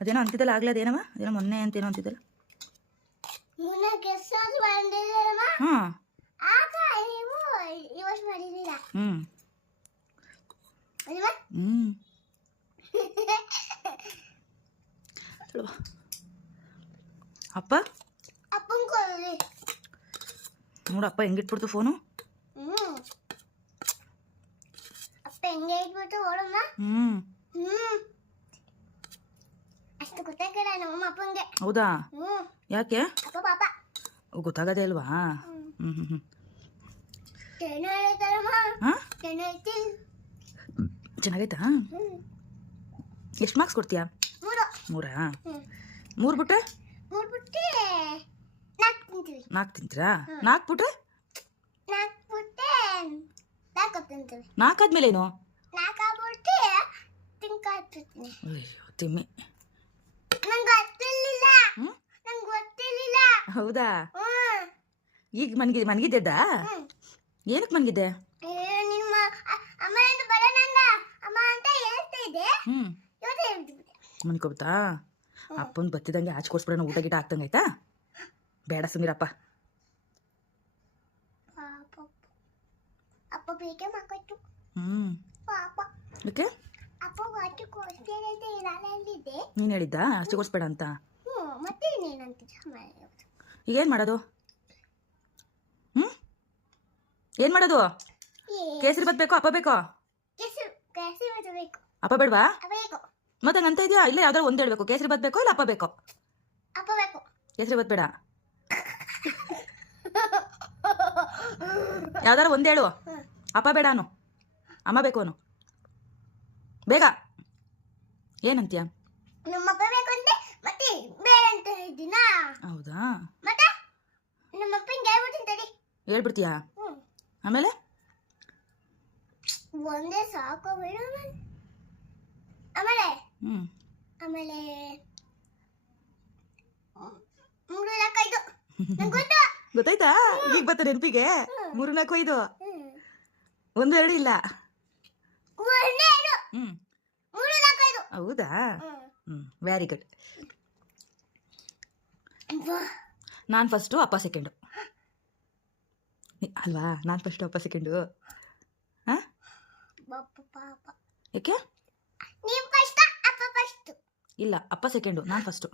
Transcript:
ಅದೇನೋ ಅಂತಿದ್ದಲ್ಲ ಆಗ್ಲೇ ಅದೇನವ ಅದೇನೋ ಮೊನ್ನೆ ಅಂತೇನೋ ಅಂತಿದ್ದಲ್ಲ. ಹಾಂ ಅಪ್ಪ ನೋಡಪ್ಪ ಹೆಂಗಿಟ್ಬಿಡ್ತು ಫೋನು. ಹೌದಾ? ಯಾಕೆ ಗೊತ್ತಾಗದೇ ಅಲ್ವಾ? ಚೆನ್ನಾಗೈತಾ? ಎಷ್ಟು ಮಾರ್ಕ್ಸ್ ಕೊಡ್ತೀಯಾ? 3. 3 ಬಿಟ್ರೆ 4 ತಿಂತೀರಾ? 4 ಬಿಟ್ರೆ 4 ಆದ್ಮೇಲೇನು? ಅಯ್ಯೋ ತಿಮ್ಮಿ. ಹೌದಾ? ಈಗ ಮನ್ಗಿದ್ದೆದ್ದ? ಏನಕ್ಕೆ ಮನ್ಗಿದ್ದೆ? ಮನ್ಕೋಬಿಡ್ತಾ? ಅಪ್ಪನ ಬತ್ತಿದಂಗೆ ಆಚೆ ಕೊಡ್ಸ್ಬಿಡೋಣ, ಊಟ ಗಿಟ ಆಗ್ತಂಗಾಯ್ತಾ? ಬೇಡ ಸುಮೀರಪ್ಪ. ಓಕೆ ನೀನು ಹೇಳಿದ್ದ ಆಚೆ ಕೊಡ್ಸ್ಬೇಡ ಅಂತ? ಈಗ ಏನು ಮಾಡೋದು? ಏನು ಮಾಡೋದು? ಕೇಸರಿ ಬತ್ ಬೇಕೋ ಅಪ್ಪ ಬೇಕೋ? ಅಪ್ಪ ಬೇಡವಾ? ಮತ್ತೆ ಹಂಗಂತ ಇದೆಯಾ? ಇಲ್ಲ ಯಾವ್ದಾರು ಒಂದು ಹೇಳ್ಬೇಕು. ಕೇಸರಿ ಬತ್ ಬೇಕೋ ಇಲ್ಲ ಅಪ್ಪ ಬೇಕೋ? ಕೇಸರಿ ಬತ್ ಬೇಡ, ಯಾವ್ದಾರು ಒಂದು ಹೇಳು. ಅಪ್ಪ ಬೇಡ ಅನು, ಅಮ್ಮ ಬೇಕು ಅನು. ಬೇಗ ಏನಂತೀಯ? ಹೌದಾ? ಹೇಳ್ಬಿಡ್ತೀಯಾ? ಆಮೇಲೆ ಒಂದೇ ಸಾಕು ಬಿಡು. ಆಮೇಲೆ ಆಮೇಲೆ 3 4 5 ಗೊತ್ತಾಯ್ತಾ? ಈಗ ಬತ್ತ ನೆನಪಿಗೆ? 3 4 5 1 2 ಇಲ್ಲ. ಹೌದಾ? Very good. ನಾನು ಫಸ್ಟು ಅಪ್ಪ ಸೆಕೆಂಡು ಅಲ್ವಾ? ನಾನು ಫಸ್ಟು ಅಪ್ಪ ಸೆಕೆಂಡು. ಹಾಂ ಯಾಕೆ? ಇಲ್ಲ ಅಪ್ಪ ಸೆಕೆಂಡು, ನಾನು ಫಸ್ಟು.